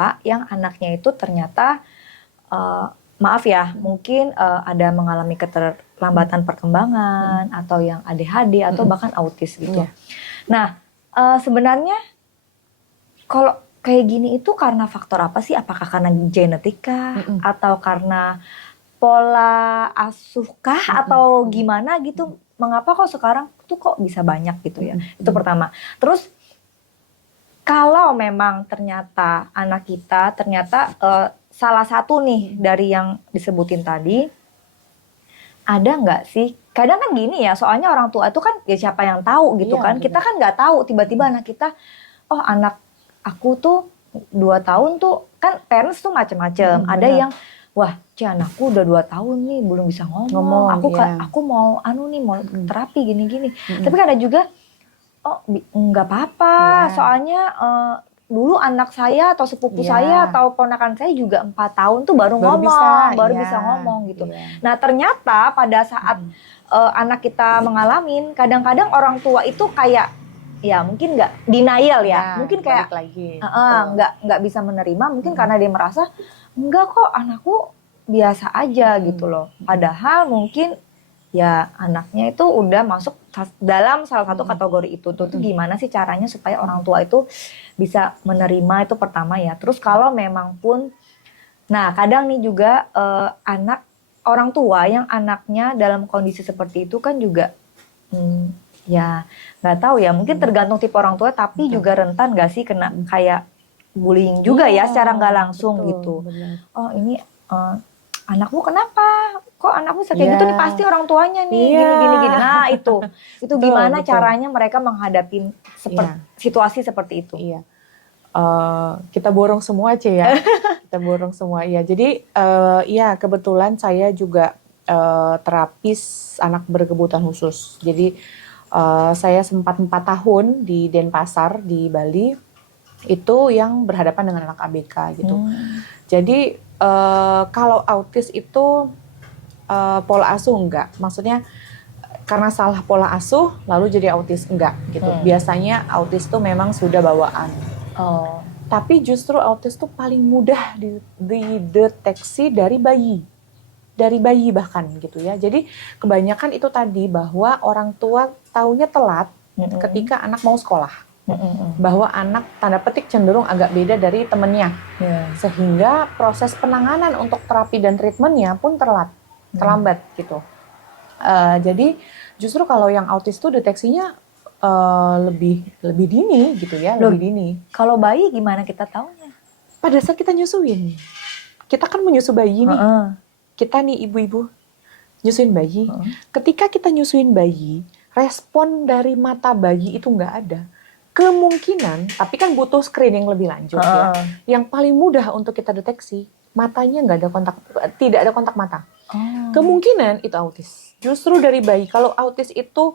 tua yang anaknya itu ternyata maaf ya, mungkin ada mengalami keterlambatan perkembangan atau yang ADHD atau bahkan autis gitu. Iya. Nah, sebenarnya kalau kayak gini itu karena faktor apa sih? Apakah karena genetika atau karena pola asuhkah atau gimana gitu? Mengapa kok sekarang tuh kok bisa banyak gitu ya? Itu pertama. Terus kalau memang ternyata anak kita ternyata salah satu nih dari yang disebutin tadi, ada nggak sih? Kadang kan gini ya, soalnya orang tua itu kan ya siapa yang tahu gitu Iya, kan? Kita kan nggak tahu tiba-tiba anak kita, oh anak aku tuh 2 tahun tuh kan parents tuh macam-macam. Ada benar. yang wah, anakku udah 2 tahun nih belum bisa ngomong. Iya. Aku mau mau terapi gini-gini. Tapi kan ada juga oh nggak apa-apa, Iya. soalnya dulu anak saya atau sepupu saya atau ponakan saya juga 4 tahun tuh baru ngomong, baru bisa ngomong gitu. Nah ternyata pada saat anak kita mengalami, kadang-kadang orang tua itu kayak ya mungkin nggak denial ya, mungkin kayak nggak bisa menerima, mungkin karena dia merasa enggak kok anakku biasa aja gitu loh. Padahal mungkin ya anaknya itu udah masuk dalam salah satu kategori itu. Tuh gimana sih caranya supaya orang tua itu bisa menerima, itu pertama ya. Terus kalau memang pun, nah kadang nih juga anak orang tua yang anaknya dalam kondisi seperti itu kan juga ya nggak tahu ya, mungkin tergantung tipe orang tua, tapi juga rentan nggak sih kena kayak bullying juga ya secara nggak langsung gitu. Oh ini anakmu kenapa? Kok anakmu bisa kayak gitu nih, pasti orang tuanya nih gini. Nah itu gimana caranya mereka menghadapi situasi seperti itu? Iya. Kita borong semua aja ya. Kita borong semua ya. Jadi ya kebetulan saya juga terapis anak berkebutuhan khusus. Jadi saya sempat 4 tahun di Denpasar di Bali itu yang berhadapan dengan anak ABK gitu. Jadi kalau autis itu pola asuh enggak, maksudnya karena salah pola asuh lalu jadi autis enggak gitu. Biasanya autis itu memang sudah bawaan. Tapi justru autis itu paling mudah dideteksi dari bayi bahkan gitu ya. Jadi kebanyakan itu tadi bahwa orang tua taunya telat ketika anak mau sekolah. Bahwa anak tanda petik cenderung agak beda dari temennya, sehingga proses penanganan untuk terapi dan treatmentnya pun terlambat gitu. Jadi justru kalau yang autis itu deteksinya lebih dini gitu ya, lebih dini. Kalau bayi gimana kita taunya? Pada saat kita nyusuin, kita kan menyusu bayi nih, kita nih ibu-ibu nyusuin bayi. Ketika kita nyusuin bayi, respon dari mata bayi itu nggak ada. Kemungkinan, tapi kan butuh screening lebih lanjut ya. Yang paling mudah untuk kita deteksi, matanya tidak ada kontak mata. Kemungkinan itu autis. Justru dari bayi. Kalau autis itu,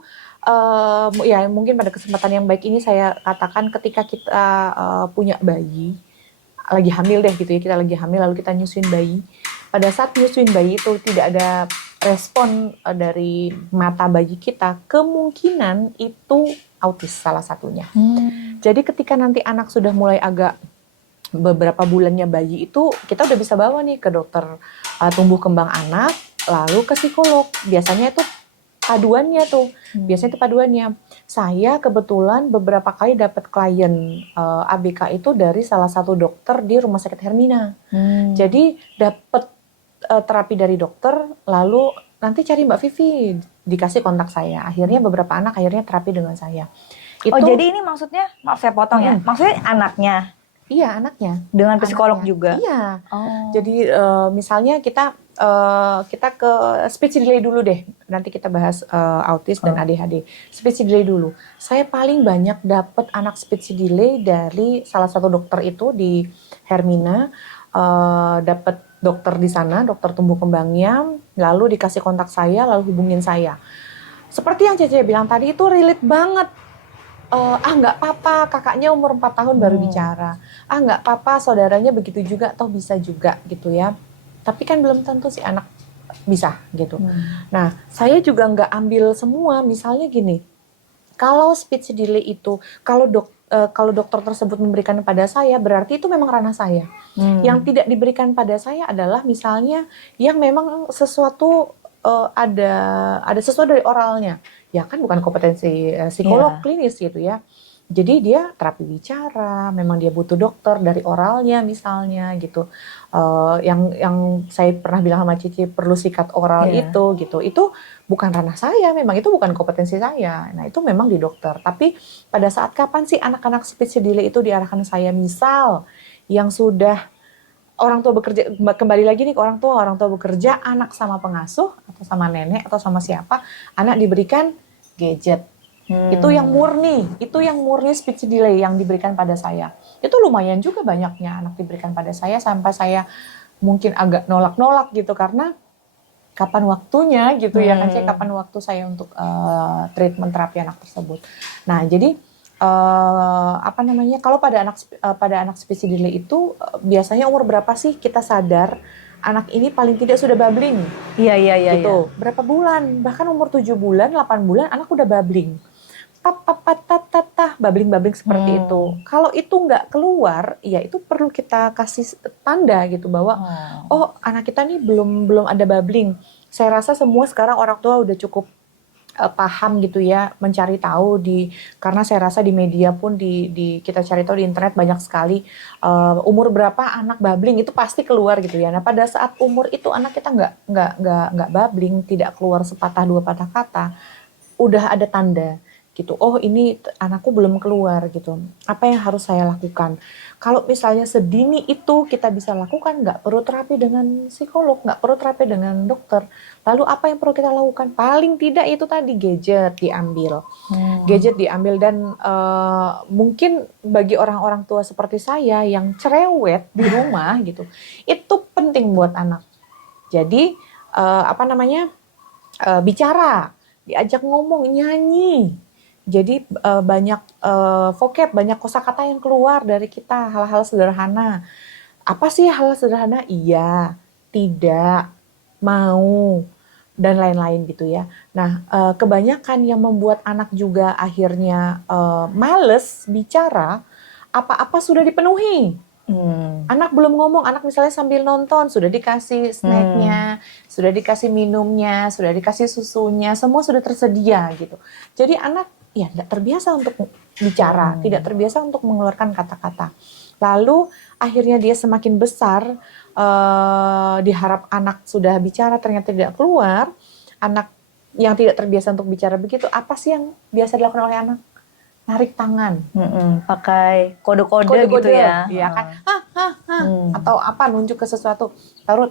ya mungkin pada kesempatan yang baik ini saya katakan ketika kita punya bayi, lagi hamil deh gitu ya, kita lagi hamil lalu kita nyusuin bayi. Pada saat nyusuin bayi itu tidak ada respon dari mata bayi kita, kemungkinan itu autis salah satunya. Jadi ketika nanti anak sudah mulai agak beberapa bulannya bayi itu, kita udah bisa bawa nih ke dokter tumbuh kembang anak, lalu ke psikolog. Biasanya itu paduannya. Saya kebetulan beberapa kali dapat klien ABK itu dari salah satu dokter di Rumah Sakit Hermina. Jadi dapat terapi dari dokter, lalu nanti cari Mbak Vivi, dikasih kontak saya. Akhirnya beberapa anak akhirnya terapi dengan saya. Jadi ini maksudnya, maaf saya potong ya, maksudnya anaknya? Iya, anaknya. Dengan psikolog juga? Iya. Jadi misalnya kita ke speech delay dulu deh. Nanti kita bahas autis dan ADHD. Speech delay dulu. Saya paling banyak dapat anak speech delay dari salah satu dokter itu di Hermina. Dapat dokter di sana, dokter tumbuh kembangnya, lalu dikasih kontak saya, lalu hubungin saya. Seperti yang Cece bilang tadi, itu relate banget. Nggak apa-apa, kakaknya umur 4 tahun baru bicara. Nggak apa-apa, saudaranya begitu juga, toh bisa juga gitu ya. Tapi kan belum tentu si anak bisa gitu. Nah, saya juga nggak ambil semua, misalnya gini, kalau speech delay itu, kalau kalau dokter tersebut memberikan pada saya, berarti itu memang ranah saya. Yang tidak diberikan pada saya adalah misalnya yang memang sesuatu ada sesuatu dari oralnya. Ya kan bukan kompetensi psikolog klinis gitu ya. Jadi dia terapi bicara, memang dia butuh dokter dari oralnya misalnya gitu. Yang saya pernah bilang sama Cici perlu sikat oral itu gitu. Itu bukan ranah saya, memang itu bukan kompetensi saya. Nah itu memang di dokter. Tapi pada saat kapan sih anak-anak speech delay itu diarahkan saya, misal yang sudah orang tua bekerja, kembali lagi nih ke orang tua bekerja, anak sama pengasuh atau sama nenek atau sama siapa, anak diberikan gadget. Itu yang murni speech delay yang diberikan pada saya. Itu lumayan juga banyaknya anak diberikan pada saya, sampai saya mungkin agak nolak-nolak gitu, karena kapan waktunya gitu ya kan, kapan waktu saya untuk treatment terapi anak tersebut. Nah jadi kalau pada anak speech delay itu biasanya umur berapa sih kita sadar anak ini paling tidak sudah babbling? Iya. Gitu. Berapa bulan? Bahkan umur 7 bulan, 8 bulan anak udah babbling. Babbling seperti itu. Kalau itu nggak keluar, ya itu perlu kita kasih tanda gitu bahwa anak kita nih belum ada babbling. Saya rasa semua sekarang orang tua udah cukup paham gitu ya, mencari tahu karena saya rasa di media pun kita cari tahu di internet banyak sekali umur berapa anak babbling itu pasti keluar gitu ya. Nah pada saat umur itu anak kita nggak babbling, tidak keluar sepatah dua patah kata, udah ada tanda gitu. Oh ini anakku belum keluar gitu. Apa yang harus saya lakukan? Kalau misalnya sedini itu kita bisa lakukan, nggak perlu terapi dengan psikolog, nggak perlu terapi dengan dokter. Lalu apa yang perlu kita lakukan? Paling tidak itu tadi gadget diambil. Gadget diambil dan mungkin bagi orang-orang tua seperti saya yang cerewet di rumah gitu, itu penting buat anak. Jadi bicara, diajak ngomong, nyanyi. Jadi banyak vocab, banyak kosakata yang keluar dari kita, hal-hal sederhana. Apa sih hal sederhana? Iya, tidak, mau, dan lain-lain gitu ya. Nah, kebanyakan yang membuat anak juga akhirnya males bicara, apa-apa sudah dipenuhi. Anak belum ngomong, anak misalnya sambil nonton, sudah dikasih snacknya, sudah dikasih minumnya, sudah dikasih susunya, semua sudah tersedia gitu. Jadi anak ya tidak terbiasa untuk bicara, tidak terbiasa untuk mengeluarkan kata-kata. Lalu akhirnya dia semakin besar, diharap anak sudah bicara ternyata tidak keluar. Anak yang tidak terbiasa untuk bicara begitu, apa sih yang biasa dilakukan oleh anak? Narik tangan, pakai kode-kode gitu ya, iya kan, atau apa, nunjuk ke sesuatu,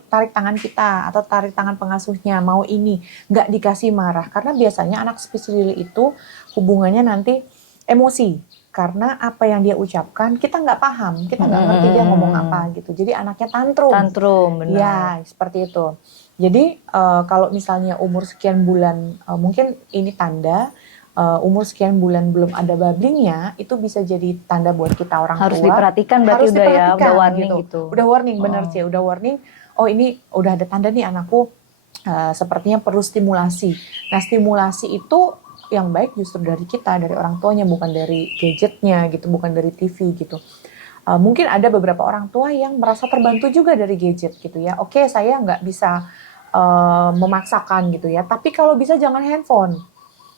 tarik tangan kita atau tarik tangan pengasuhnya, mau ini, nggak dikasih marah, karena biasanya anak speech delay itu hubungannya nanti emosi, karena apa yang dia ucapkan kita nggak paham, kita nggak ngerti dia ngomong apa gitu, jadi anaknya tantrum, benar. Ya seperti itu. Jadi kalau misalnya umur sekian bulan, mungkin ini tanda. Umur sekian bulan belum ada babblingnya, itu bisa jadi tanda buat kita orang harus tua. Diperhatikan berarti udah warning gitu. Udah warning, benar sih, udah warning. Oh ini udah ada tanda nih anakku sepertinya perlu stimulasi. Nah stimulasi itu yang baik justru dari kita, dari orang tuanya, bukan dari gadgetnya gitu, bukan dari TV gitu. Mungkin ada beberapa orang tua yang merasa terbantu juga dari gadget gitu ya. Oke, saya nggak bisa memaksakan gitu ya, tapi kalau bisa jangan handphone.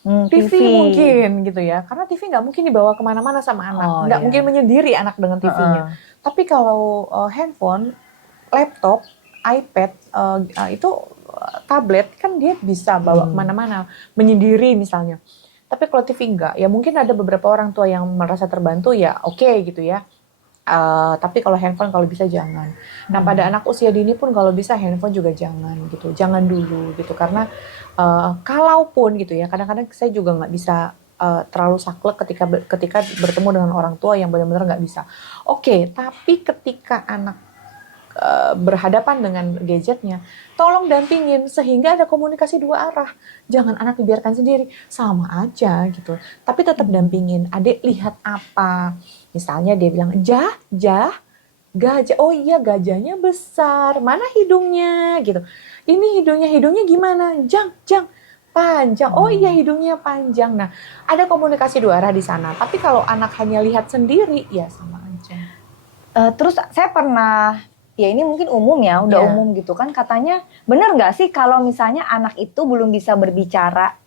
TV mungkin gitu ya, karena TV nggak mungkin dibawa kemana-mana sama anak, nggak mungkin menyendiri anak dengan TV-nya. Tapi kalau handphone, laptop, iPad, itu tablet kan dia bisa bawa kemana-mana, menyendiri misalnya. Tapi kalau TV enggak, ya mungkin ada beberapa orang tua yang merasa terbantu ya oke gitu ya. Tapi kalau handphone kalau bisa jangan. Nah pada anak usia dini pun kalau bisa handphone juga jangan gitu, jangan dulu gitu, karena kalaupun gitu ya, kadang-kadang saya juga nggak bisa terlalu saklek ketika bertemu dengan orang tua yang benar-benar nggak bisa. Oke, tapi ketika anak berhadapan dengan gadgetnya, tolong dampingin sehingga ada komunikasi dua arah. Jangan anak dibiarkan sendiri, sama aja gitu. Tapi tetap dampingin. Adik lihat apa? Misalnya dia bilang, gajah. Oh iya, gajahnya besar. Mana hidungnya? Gitu. Ini hidungnya gimana? Jang. panjang. Oh iya, hidungnya panjang. Nah, ada komunikasi dua arah di sana. Tapi kalau anak hanya lihat sendiri, ya sama aja. Terus saya pernah, ya ini mungkin umum ya, udah umum gitu kan, katanya benar nggak sih kalau misalnya anak itu belum bisa berbicara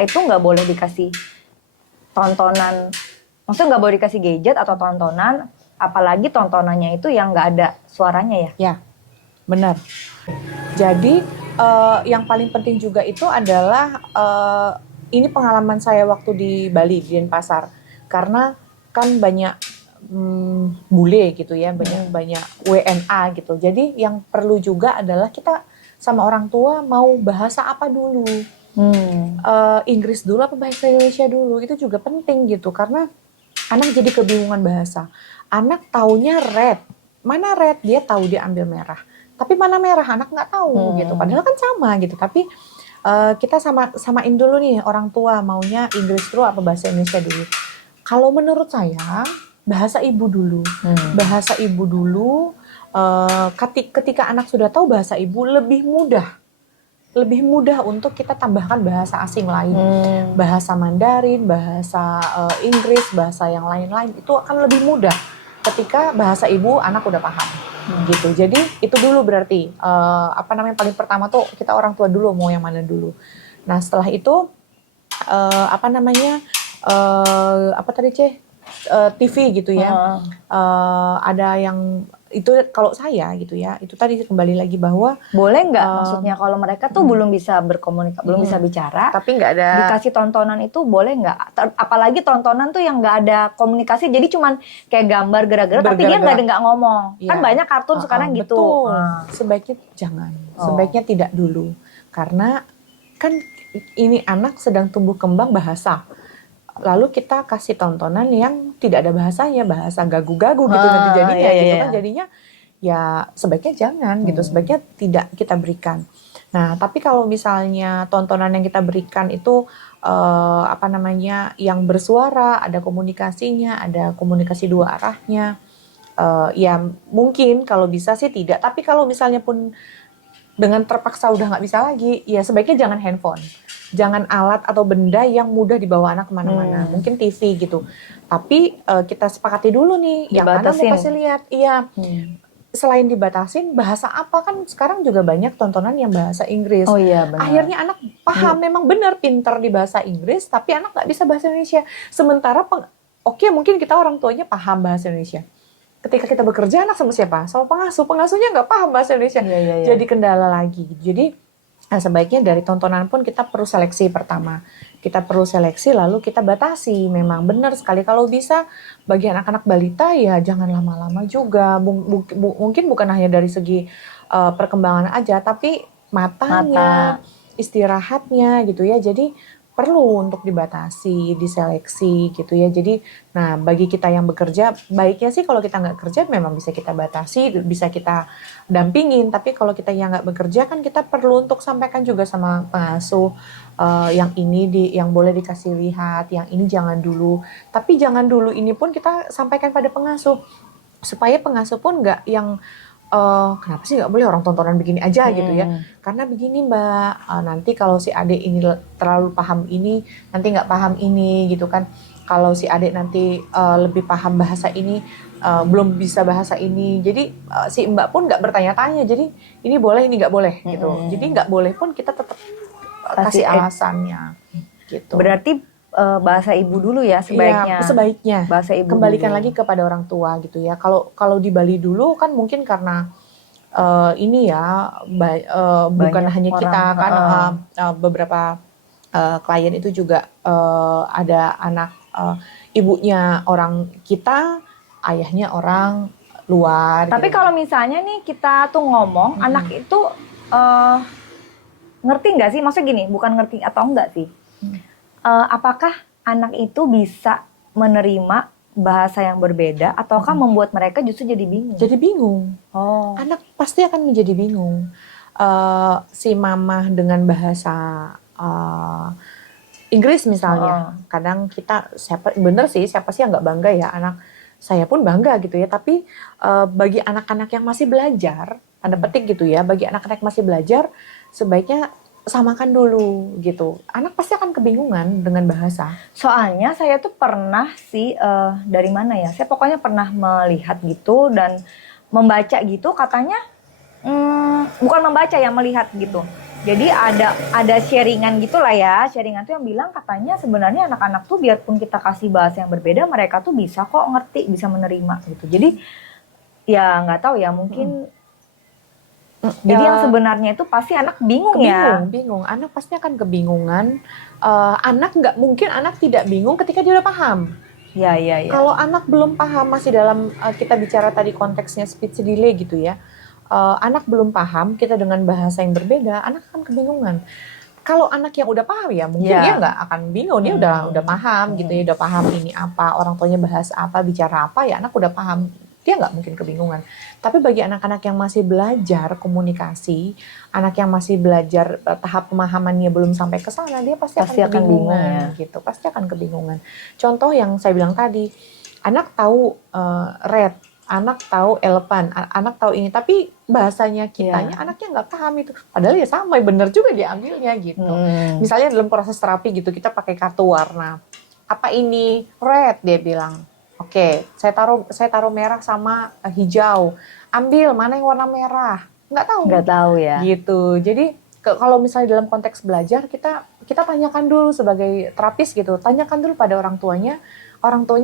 itu nggak boleh dikasih tontonan, maksudnya nggak boleh dikasih gadget atau tontonan, apalagi tontonannya itu yang nggak ada suaranya ya? Ya, benar. Jadi yang paling penting juga itu adalah ini pengalaman saya waktu di Bali, di Denpasar, karena kan banyak bule gitu ya, banyak WNA gitu. Jadi yang perlu juga adalah kita sama orang tua mau bahasa apa dulu. Inggris dulu apa bahasa Indonesia dulu, itu juga penting gitu, karena anak jadi kebingungan bahasa. Anak taunya red, mana red, dia tahu dia ambil merah, tapi mana merah anak nggak tahu gitu, padahal kan sama gitu. Tapi kita samain dulu nih, orang tua maunya Inggris dulu apa bahasa Indonesia dulu. Kalau menurut saya bahasa ibu dulu, bahasa ibu dulu. Ketika anak sudah tahu bahasa ibu, lebih mudah untuk kita tambahkan bahasa asing lain, bahasa Mandarin, bahasa Inggris, bahasa yang lain-lain, itu akan lebih mudah ketika bahasa ibu anak udah paham, gitu. Jadi itu dulu berarti paling pertama tuh kita orang tua dulu mau yang mana dulu. Nah setelah itu TV gitu ya, ada yang itu kalau saya gitu ya, itu tadi kembali lagi bahwa boleh nggak maksudnya kalau mereka tuh belum bisa berkomunikasi, belum bisa bicara, tapi nggak ada dikasih tontonan itu boleh nggak? Apalagi tontonan tuh yang nggak ada komunikasi, jadi cuman kayak gambar gerak-gerak tapi dia nggak ngomong. Ya. Kan banyak kartun sekarang gitu. Betul. Sebaiknya jangan, sebaiknya tidak dulu, karena kan ini anak sedang tumbuh kembang bahasa. Lalu kita kasih tontonan yang tidak ada bahasanya, bahasa gagu-gagu gitu nanti jadinya, kan jadinya ya sebaiknya jangan gitu, sebaiknya tidak kita berikan. Nah tapi kalau misalnya tontonan yang kita berikan itu yang bersuara, ada komunikasinya, ada komunikasi dua arahnya, ya mungkin kalau bisa sih tidak. Tapi kalau misalnya pun dengan terpaksa udah nggak bisa lagi, ya sebaiknya jangan handphone. Jangan alat atau benda yang mudah dibawa anak kemana-mana. Mungkin TV gitu. Tapi kita sepakati dulu nih, yang mana mau kasih lihat. Iya. Selain dibatasin, bahasa apa, kan sekarang juga banyak tontonan yang bahasa Inggris. Oh iya benar. Akhirnya anak paham, memang benar pinter di bahasa Inggris, tapi anak nggak bisa bahasa Indonesia. Sementara mungkin kita orang tuanya paham bahasa Indonesia. Ketika kita bekerja, anak sama siapa? Sama pengasuh. Pengasuhnya nggak paham bahasa Indonesia. Jadi kendala lagi. Jadi sebaiknya dari tontonan pun kita perlu seleksi pertama. Kita perlu seleksi lalu kita batasi. Memang benar sekali kalau bisa bagi anak-anak balita ya jangan lama-lama juga. Mungkin bukan hanya dari segi perkembangan aja, tapi matanya, istirahatnya gitu ya. Jadi perlu untuk dibatasi, diseleksi gitu ya. Jadi, nah bagi kita yang bekerja, baiknya sih kalau kita nggak kerja memang bisa kita batasi, bisa kita dampingin. Tapi kalau kita yang nggak bekerja kan kita perlu untuk sampaikan juga sama pengasuh, yang ini yang boleh dikasih lihat, yang ini jangan dulu. Tapi jangan dulu ini pun kita sampaikan pada pengasuh, supaya pengasuh pun nggak yang kenapa sih nggak boleh orang tontonan begini aja gitu ya, karena begini Mbak, nanti kalau si adik ini terlalu paham ini, nanti nggak paham ini gitu kan. Kalau si adik nanti lebih paham bahasa ini, belum bisa bahasa ini, jadi si Mbak pun nggak bertanya-tanya, jadi ini boleh ini nggak boleh gitu. Jadi nggak boleh pun kita tetap kasih alasannya gitu. Berarti bahasa ibu dulu ya sebaiknya. Iya, sebaiknya. Bahasa ibu kembalikan dulu. Lagi kepada orang tua gitu ya. Kalau di Bali dulu kan mungkin karena ini ya bukan hanya orang, kita kan beberapa klien itu juga ada anak ibunya orang kita, ayahnya orang luar. Tapi gitu. Kalau misalnya nih kita tuh ngomong, anak itu ngerti nggak sih? Maksudnya gini, bukan ngerti atau enggak sih? Apakah anak itu bisa menerima bahasa yang berbeda ataukah membuat mereka justru jadi bingung? Jadi bingung. Anak pasti akan menjadi bingung. Si mama dengan bahasa Inggris misalnya, kadang kita bener sih, siapa sih yang nggak bangga ya, anak saya pun bangga gitu ya. Tapi bagi anak-anak yang masih belajar, tanda petik gitu ya, bagi anak-anak yang masih belajar, sebaiknya samakan dulu gitu. Anak pasti akan kebingungan dengan bahasa. Soalnya saya tuh pernah sih dari mana ya? Saya pokoknya pernah melihat gitu dan membaca gitu katanya bukan membaca ya, melihat gitu. Jadi ada sharingan gitulah ya. Sharingan tuh yang bilang katanya sebenarnya anak-anak tuh biarpun kita kasih bahasa yang berbeda, mereka tuh bisa kok ngerti, bisa menerima gitu. Jadi ya nggak tahu ya, mungkin jadi yang sebenarnya itu pasti anak bingung ya. Bingung. Anak pasti akan kebingungan. Anak nggak mungkin anak tidak bingung ketika dia udah paham. Ya. Kalau anak belum paham, masih dalam kita bicara tadi konteksnya speech delay gitu ya. Anak belum paham, kita dengan bahasa yang berbeda, anak akan kebingungan. Kalau anak yang udah paham ya mungkin dia nggak akan bingung, dia udah paham gitu ya, udah paham ini apa, orang tuanya bahas apa, bicara apa, ya anak udah paham, dia nggak mungkin kebingungan. Tapi bagi anak-anak yang masih belajar komunikasi, anak yang masih belajar tahap pemahamannya belum sampai ke sana, dia pasti akan kebingungan gitu, pasti akan kebingungan. Contoh yang saya bilang tadi, anak tahu red, anak tahu elephant, anak tahu ini, tapi bahasanya kitanya anaknya nggak paham itu. Padahal ya sama, bener juga diambilnya gitu. Misalnya dalam proses terapi gitu, kita pakai kartu warna. Apa ini? Red, dia bilang. Oke, saya taruh merah sama hijau. Ambil mana yang warna merah? Nggak tahu ya. Gitu. Jadi kalau misalnya dalam konteks belajar, kita tanyakan dulu sebagai terapis gitu, tanyakan dulu pada orang tuanya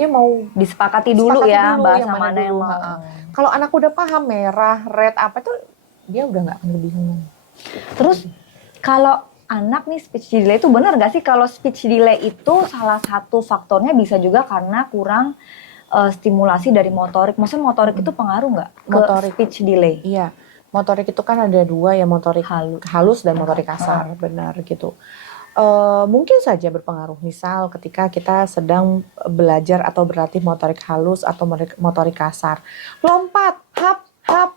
mau disepakati dulu ya bahasa yang mana yang mau. Kalau anak udah paham merah, red apa itu, dia udah nggak akan kebingungan. Terus kalau anak nih speech delay itu benar nggak sih kalau speech delay itu salah satu faktornya bisa juga karena kurang stimulasi dari motorik? Maksudnya motorik itu pengaruh nggak ke speech delay? Iya, motorik itu kan ada dua ya, motorik halus dan motorik kasar, benar gitu. Mungkin saja berpengaruh. Misal ketika kita sedang belajar atau berlatih motorik halus atau motorik kasar, lompat,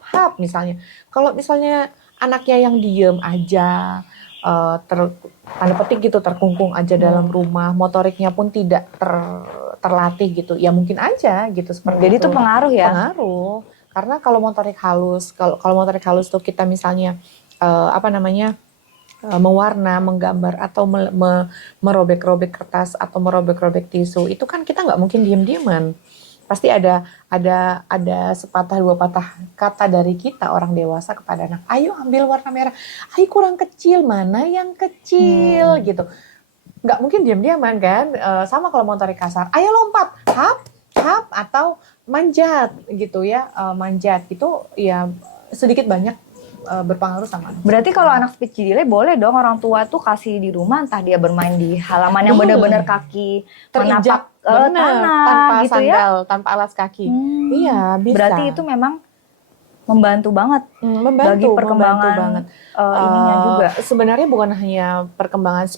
hap misalnya. Kalau misalnya anaknya yang diem aja, tanda petik gitu, terkungkung aja dalam rumah, motoriknya pun tidak terlatih gitu, ya mungkin aja gitu seperti Jadi itu pengaruh ya? Pengaruh. Karena kalau motorik halus, kalau motorik halus tuh kita misalnya mewarna, menggambar atau merobek-robek kertas atau merobek-robek tisu, itu kan kita nggak mungkin diem-dieman. Pasti ada sepatah dua patah kata dari kita orang dewasa kepada anak. Ayo ambil warna merah. Ayo kurang kecil, mana yang kecil gitu. Nggak mungkin diem-dieman kan. Sama kalau motorik kasar. Ayo lompat, hap atau manjat gitu ya. Manjat gitu ya sedikit banyak berpengaruh sama anak. Berarti kalau anak speech delay boleh dong orang tua tuh kasih di rumah, entah dia bermain di halaman yang benar-benar kaki terinjak tanah tanpa gitu sandal, ya? tanpa alas kaki. Iya, bisa. Berarti itu memang membantu banget bagi perkembangan ininya juga. Sebenarnya bukan hanya perkembangan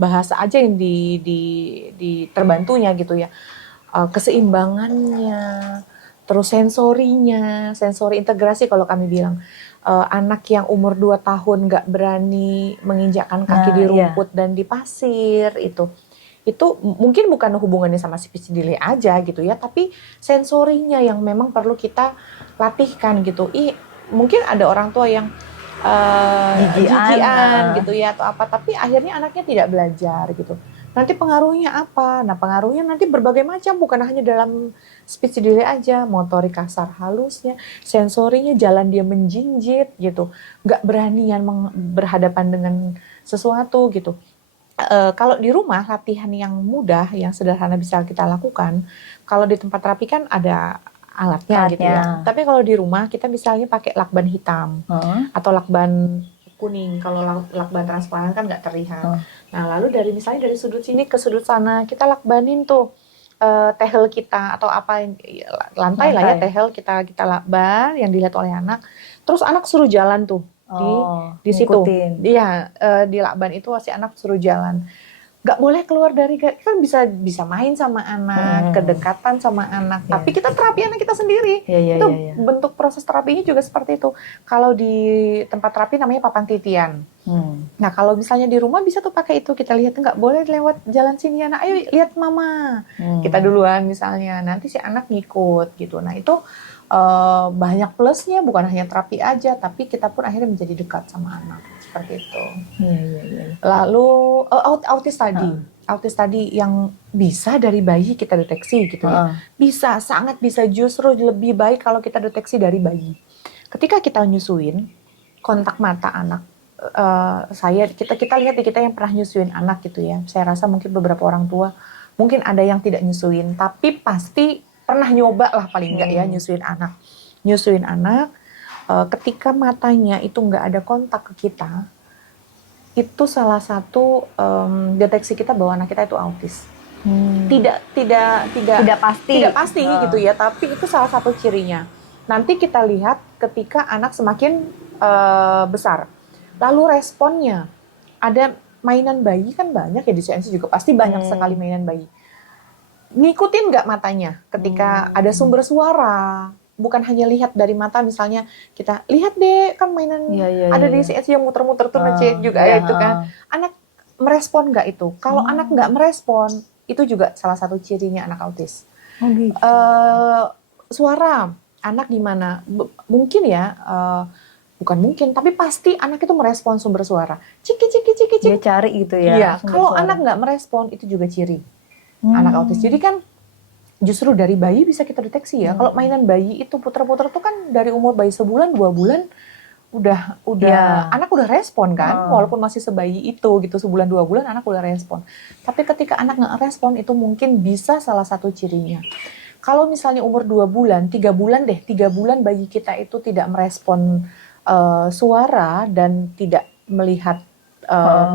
bahasa aja yang di terbantunya gitu ya. Keseimbangannya, terus sensori integrasi kalau kami bilang. Anak yang umur 2 tahun nggak berani menginjakkan kaki di rumput dan di pasir, itu mungkin bukan hubungannya sama speech delay aja gitu ya, tapi sensorinya yang memang perlu kita latihkan gitu. Mungkin ada orang tua yang jijian gitu ya atau apa, tapi akhirnya anaknya tidak belajar gitu. Nanti pengaruhnya apa? Nah, pengaruhnya nanti berbagai macam, bukan hanya dalam speech delay aja, motorik kasar halusnya, sensorinya, jalan dia menjinjit gitu, nggak beranian berhadapan dengan sesuatu gitu. Kalau di rumah latihan yang mudah, yang sederhana bisa kita lakukan. Kalau di tempat terapi kan ada alatnya gitu ya. Tapi kalau di rumah kita misalnya pakai lakban hitam atau lakban kuning. Kalau lakban transparan kan nggak terlihat. Nah, lalu misalnya dari sudut sini ke sudut sana, kita lakbanin tuh tehel kita atau apa lantai lah ya, tehel kita lakban yang dilihat oleh anak. Terus anak suruh jalan tuh di situ. Iya, di lakban itu si anak suruh jalan. Nggak boleh keluar dari, kan bisa main sama anak, kedekatan sama anak, tapi kita terapi anak kita sendiri. Bentuk proses terapinya juga seperti itu. Kalau di tempat terapi namanya papan titian. Nah, kalau misalnya di rumah bisa tuh pakai itu, kita lihat nggak boleh lewat jalan sini anak, ayo lihat mama. Kita duluan misalnya, nanti si anak ngikut gitu. Nah, itu banyak plusnya, bukan hanya terapi aja, tapi kita pun akhirnya menjadi dekat sama anak seperti itu. Iya. Lalu autis tadi yang bisa dari bayi kita deteksi gitu ya, bisa, sangat bisa, justru lebih baik kalau kita deteksi dari bayi. Ketika kita nyusuin, kontak mata anak, kita lihat di kita yang pernah nyusuin anak gitu ya, saya rasa mungkin beberapa orang tua mungkin ada yang tidak nyusuin, tapi pasti pernah nyoba lah paling enggak ya nyusuin anak. Ketika matanya itu nggak ada kontak ke kita, itu salah satu deteksi kita bahwa anak kita itu autis. Tidak pasti gitu ya, tapi itu salah satu cirinya. Nanti kita lihat ketika anak semakin besar, lalu responnya, ada mainan bayi kan banyak ya, di CNC juga pasti banyak sekali mainan bayi. Ngikutin nggak matanya ketika ada sumber suara, bukan hanya lihat dari mata, misalnya kita lihat deh kan mainan ada di CNC yang muter-muter tuh ngecek juga ya itu kan, anak merespon nggak itu? Kalau anak nggak merespon, itu juga salah satu cirinya anak autis. Gitu. Suara anak gimana? Mungkin ya, bukan mungkin, tapi pasti anak itu merespon sumber suara. Ciki. Dia cari gitu ya. Iya, kalau anak nggak merespon, itu juga ciri anak autis. Jadi kan justru dari bayi bisa kita deteksi ya. Kalau mainan bayi itu puter-puter tuh kan dari umur bayi sebulan, 2 bulan, udah anak udah respon kan, walaupun masih sebayi itu gitu, sebulan 2 bulan anak udah respon. Tapi ketika anak nggak respon, itu mungkin bisa salah satu cirinya. Kalau misalnya umur 2 bulan, 3 bulan bayi kita itu tidak merespon suara dan tidak melihat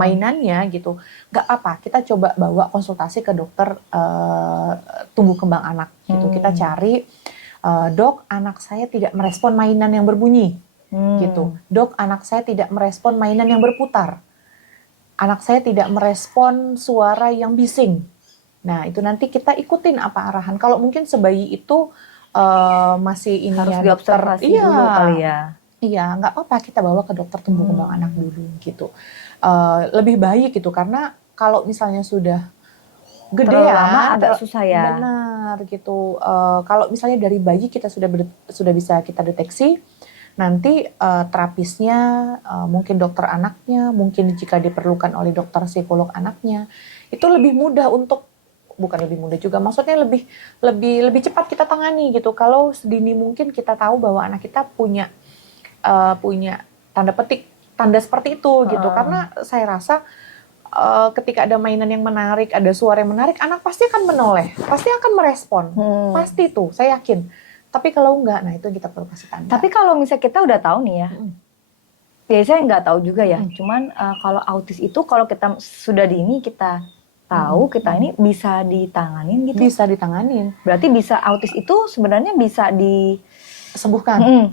mainannya gitu, nggak apa, kita coba bawa konsultasi ke dokter tumbuh kembang anak gitu. Kita cari, dok, anak saya tidak merespon mainan yang berbunyi gitu, dok, anak saya tidak merespon mainan yang berputar, anak saya tidak merespon suara yang bising. Nah itu nanti kita ikutin apa arahan. Kalau mungkin sebayi itu masih ini harus ya, diobservasi dulu kali ya. Iya, nggak apa-apa, kita bawa ke dokter tumbuh kembang anak dulu gitu. Lebih baik gitu, karena kalau misalnya sudah gedean, lama agak susah ya. Benar gitu. Kalau misalnya dari bayi kita sudah bisa kita deteksi, nanti terapisnya mungkin dokter anaknya, mungkin jika diperlukan oleh dokter psikolog anaknya, itu lebih mudah untuk, bukan lebih mudah juga, maksudnya lebih cepat kita tangani gitu. Kalau sedini mungkin kita tahu bahwa anak kita punya tanda petik, tanda seperti itu gitu. Karena saya rasa ketika ada mainan yang menarik, ada suara yang menarik, anak pasti akan menoleh, pasti akan merespon, pasti tuh, saya yakin. Tapi kalau enggak, nah itu yang kita perlu kasih tanda. Tapi kalau misalnya kita udah tahu nih ya, biasanya nggak tahu juga ya, cuman kalau autis itu kalau kita sudah dini kita tahu, kita ini bisa ditanganin gitu. Bisa ditanganin. Berarti bisa, autis itu sebenarnya bisa disembuhkan.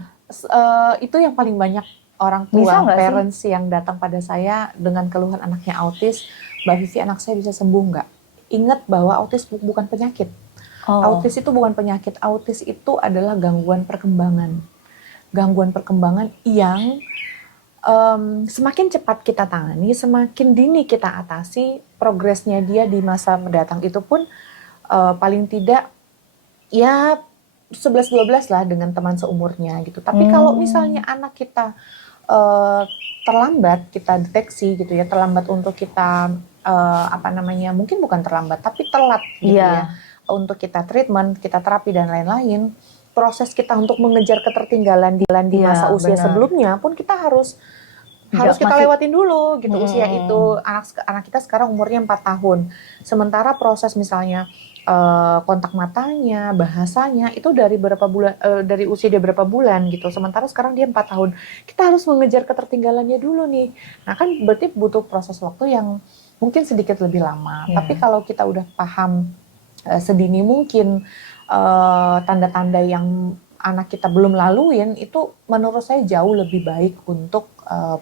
Itu yang paling banyak orang tua, parents yang datang pada saya dengan keluhan anaknya autis. Mbak Vivi, anak saya bisa sembuh nggak? Ingat bahwa autis bukan penyakit. Autis itu bukan penyakit. Autis itu adalah gangguan perkembangan. Gangguan perkembangan yang semakin cepat kita tangani, semakin dini kita atasi, progresnya dia di masa mendatang itu pun paling tidak ya 11-12 lah dengan teman seumurnya gitu. Tapi kalau misalnya anak kita terlambat kita deteksi gitu ya, terlambat untuk kita mungkin bukan terlambat tapi telat gitu ya, untuk kita treatment, kita terapi dan lain-lain, proses kita untuk mengejar ketertinggalan di masa usia sebelumnya pun kita harus kita lewatin dulu gitu. Usia itu anak kita sekarang umurnya 4 tahun. Sementara proses misalnya kontak matanya, bahasanya itu dari berapa bulan, dari usia dia berapa bulan gitu. Sementara sekarang dia 4 tahun. Kita harus mengejar ketertinggalannya dulu nih. Nah kan berarti butuh proses waktu yang mungkin sedikit lebih lama. Tapi kalau kita udah paham sedini mungkin tanda-tanda yang anak kita belum laluin, itu menurut saya jauh lebih baik untuk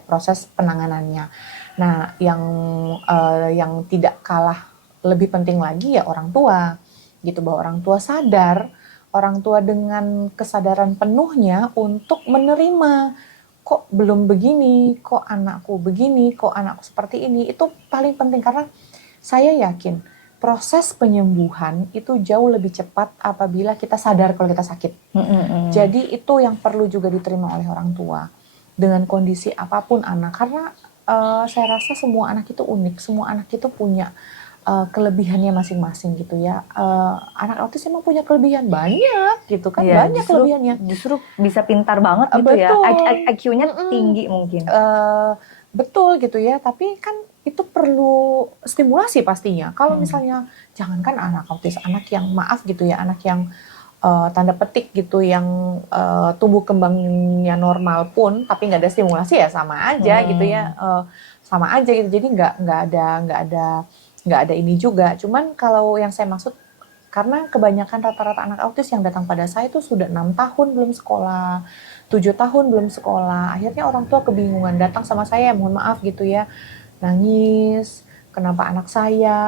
proses penanganannya. Nah yang tidak kalah lebih penting lagi ya orang tua gitu, bahwa orang tua sadar, orang tua dengan kesadaran penuhnya untuk menerima, kok belum begini, kok anakku begini, kok anakku seperti ini. Itu paling penting, karena saya yakin proses penyembuhan itu jauh lebih cepat apabila kita sadar kalau kita sakit. Jadi itu yang perlu juga diterima oleh orang tua dengan kondisi apapun anak, karena saya rasa semua anak itu unik, semua anak itu punya kelebihannya masing-masing gitu ya. Anak autis emang punya kelebihan banyak gitu kan, banyak kelebihannya. Justru bisa pintar banget gitu betul. ya, IQ-nya tinggi mungkin. Betul gitu ya, tapi kan itu perlu stimulasi pastinya. Kalau misalnya jangankan anak autis, anak yang maaf gitu ya, anak yang tanda petik gitu, yang tumbuh kembangnya normal pun tapi nggak ada stimulasi ya sama aja gitu ya, sama aja gitu. Jadi nggak ada ini juga. Cuman kalau yang saya maksud, karena kebanyakan rata-rata anak autis yang datang pada saya itu sudah 6 tahun belum sekolah, 7 tahun belum sekolah. Akhirnya orang tua kebingungan, datang sama saya, mohon maaf gitu ya, nangis, kenapa anak saya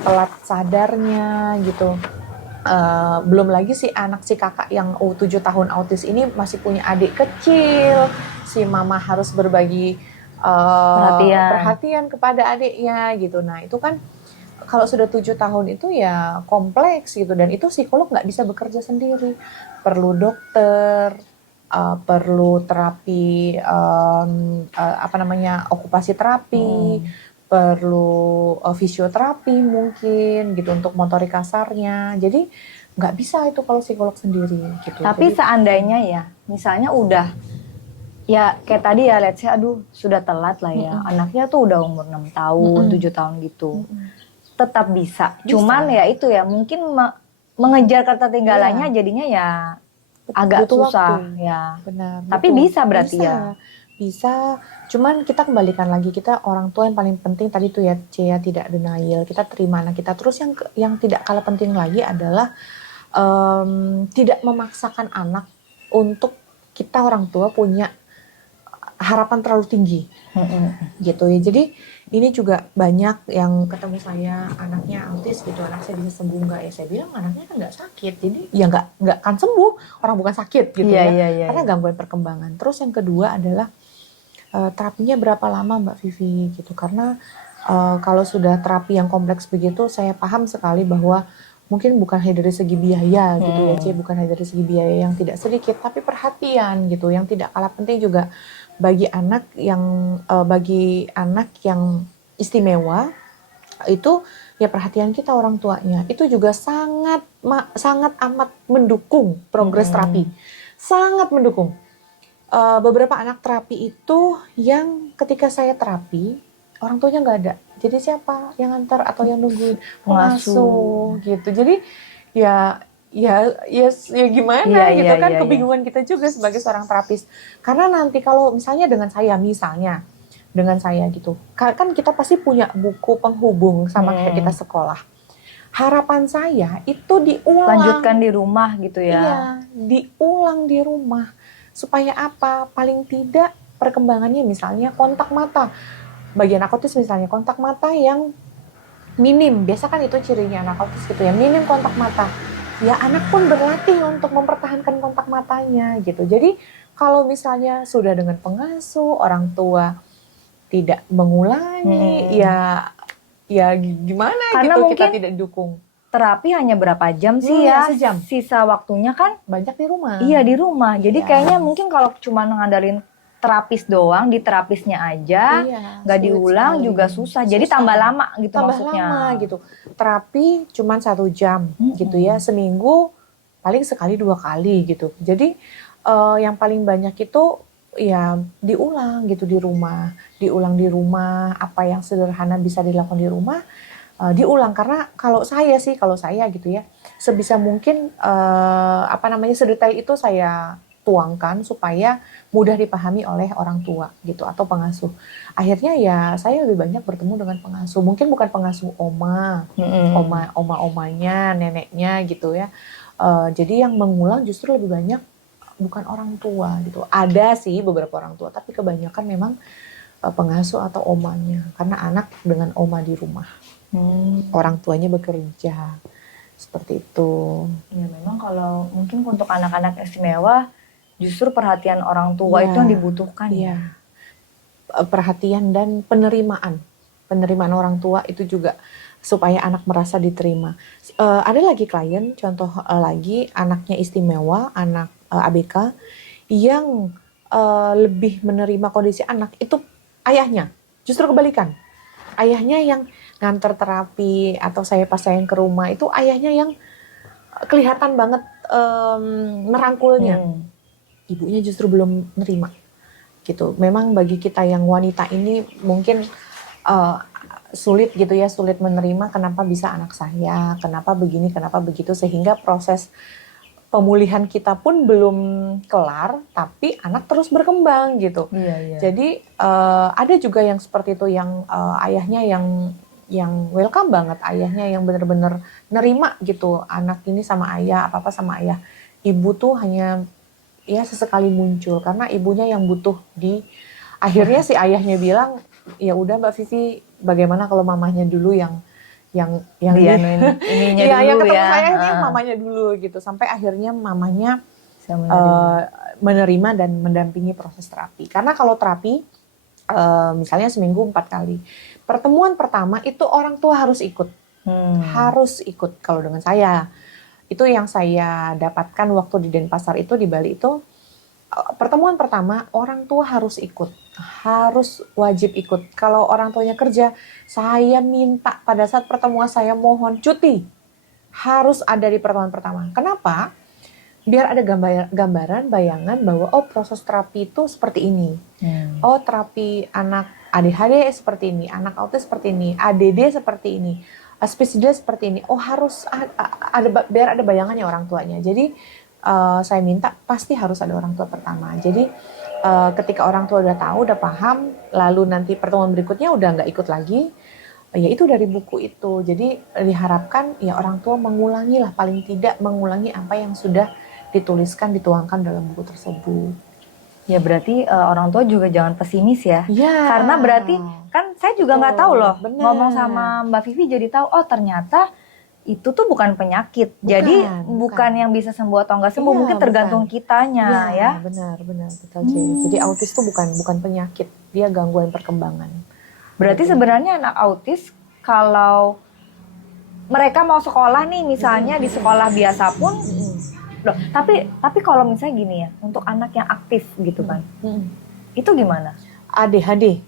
telat sadarnya gitu. Belum lagi si kakak yang 7 tahun autis ini masih punya adik kecil, si mama harus berbagi perhatian kepada adiknya gitu. Nah itu kan kalau sudah 7 tahun itu ya kompleks gitu, dan itu psikolog nggak bisa bekerja sendiri, perlu dokter, perlu terapi, okupasi terapi, perlu fisioterapi mungkin gitu untuk motorik kasarnya. Jadi nggak bisa itu kalau psikolog sendiri gitu. Tapi jadi, seandainya ya, misalnya udah ya kayak tadi ya, let's say aduh sudah telat lah ya, anaknya tuh udah umur 6 tahun, 7 tahun gitu. Tetap bisa. Cuman ya itu ya mungkin mengejar ketertinggalannya jadinya ya agak butuh susah waktu. ya. Benar. Tapi bisa berarti ya. Bisa. Cuman kita kembalikan lagi, kita orang tua yang paling penting tadi tuh ya, Cia, tidak denial. Kita terima anak kita. Terus yang tidak kalah penting lagi adalah tidak memaksakan anak untuk kita orang tua punya harapan terlalu tinggi. Gitu ya. Jadi ini juga banyak yang ketemu saya, anaknya autis gitu, anak saya bisa sembuh nggak ya? Saya bilang anaknya kan nggak sakit, jadi ya nggak akan sembuh, orang bukan sakit gitu karena gangguan perkembangan. Terus yang kedua adalah terapinya berapa lama Mbak Vivi gitu, karena kalau sudah terapi yang kompleks begitu, saya paham sekali bahwa mungkin bukan hanya dari segi biaya gitu ya, bukan hanya dari segi biaya yang tidak sedikit, tapi perhatian gitu, yang tidak kalah penting juga bagi anak yang istimewa itu ya perhatian kita orang tuanya itu juga sangat amat mendukung progres terapi, sangat mendukung. Beberapa anak terapi itu yang ketika saya terapi orang tuanya nggak ada, jadi siapa yang antar atau yang nungguin? Pengasuh gitu. Jadi ya gimana gitu kan, kebingungan kita juga sebagai seorang terapis. Karena nanti kalau misalnya dengan saya gitu, kan kita pasti punya buku penghubung sama kayak kita sekolah. Harapan saya itu diulang. Lanjutkan di rumah gitu ya. Iya, diulang di rumah. Supaya apa? Paling tidak perkembangannya misalnya kontak mata. Bagi anak autis misalnya kontak mata yang minim. Biasa kan itu cirinya anak autis gitu ya, minim kontak mata. Ya anak pun berlatih untuk mempertahankan kontak matanya gitu. Jadi kalau misalnya sudah dengan pengasuh, orang tua tidak mengulangi, ya gimana karena gitu, kita tidak dukung. Terapi hanya berapa jam sih ya? Sejam. Sisa waktunya kan banyak di rumah. Iya di rumah. Jadi kayaknya mungkin kalau cuma ngandalin terapis doang, di terapisnya aja, nggak diulang sekali. Juga susah. Jadi tambah lama gitu maksudnya. Tambah lama gitu. Terapi cuma 1 jam gitu ya, seminggu paling sekali 2 kali gitu. Jadi yang paling banyak itu ya diulang gitu di rumah. Diulang di rumah, apa yang sederhana bisa dilakukan di rumah, diulang. Karena kalau saya gitu ya, sebisa mungkin sedetail itu saya tuangkan supaya mudah dipahami oleh orang tua gitu atau pengasuh. Akhirnya ya saya lebih banyak bertemu dengan pengasuh. Mungkin bukan pengasuh omanya, neneknya gitu ya. Jadi yang mengulang justru lebih banyak bukan orang tua gitu. Ada sih beberapa orang tua, tapi kebanyakan memang pengasuh atau omanya, karena anak dengan oma di rumah. Orang tuanya bekerja. Seperti itu. Ya memang kalau mungkin untuk anak-anak istimewa justru perhatian orang tua itu yang dibutuhkan ya. Perhatian dan penerimaan orang tua itu juga supaya anak merasa diterima. Ada lagi klien, contoh lagi anaknya istimewa, anak ABK yang lebih menerima kondisi anak itu ayahnya, justru kebalikan. Ayahnya yang nganter terapi atau saya pas saya ke rumah itu ayahnya yang kelihatan banget merangkulnya. Ibunya justru belum nerima gitu. Memang bagi kita yang wanita ini mungkin sulit gitu ya, sulit menerima kenapa bisa anak saya, kenapa begini, kenapa begitu, sehingga proses pemulihan kita pun belum kelar, tapi anak terus berkembang gitu. Jadi ada juga yang seperti itu, yang ayahnya yang welcome banget, ayahnya yang benar-benar nerima gitu, anak ini sama ayah, apa-apa sama ayah. Ibu tuh hanya ya sesekali muncul karena ibunya yang butuh akhirnya si ayahnya bilang, ya udah Mbak Vivi, bagaimana kalau mamahnya dulu yang ininya yang dulu ketemu ya. saya ini mamanya dulu gitu, sampai akhirnya mamanya menerima dan mendampingi proses terapi. Karena kalau terapi misalnya seminggu 4 kali, pertemuan pertama itu orang tua harus ikut, harus ikut. Kalau dengan saya itu yang saya dapatkan waktu di Denpasar itu, di Bali itu, pertemuan pertama orang tua harus ikut, harus wajib ikut. Kalau orang tuanya kerja, saya minta pada saat pertemuan saya mohon cuti, harus ada di pertemuan pertama. Kenapa? Biar ada gambaran, bayangan bahwa oh proses terapi itu seperti ini. Oh terapi anak ADHD seperti ini, anak autis seperti ini, ADD seperti ini, speech delay seperti ini. Oh harus ada biar ada bayangannya orang tuanya. Jadi saya minta pasti harus ada orang tua pertama. Jadi ketika orang tua udah tahu, udah paham, lalu nanti pertemuan berikutnya udah nggak ikut lagi, ya itu dari buku itu. Jadi diharapkan ya orang tua mengulangi lah, paling tidak mengulangi apa yang sudah dituliskan, dituangkan dalam buku tersebut. Ya berarti orang tua juga jangan pesimis ya. Karena berarti kan saya juga nggak tahu loh. Ngomong sama Mbak Vivi jadi tahu, oh ternyata itu tuh bukan penyakit. Jadi bukan yang bisa sembuh atau nggak sembuh, mungkin tergantung kitanya ya. Benar betul. Jadi autis tuh bukan penyakit, dia gangguan perkembangan. Berarti sebenarnya anak autis kalau mereka mau sekolah nih, misalnya di sekolah biasa pun, loh, tapi kalau misalnya gini ya, untuk anak yang aktif gitu kan, itu gimana? ADHD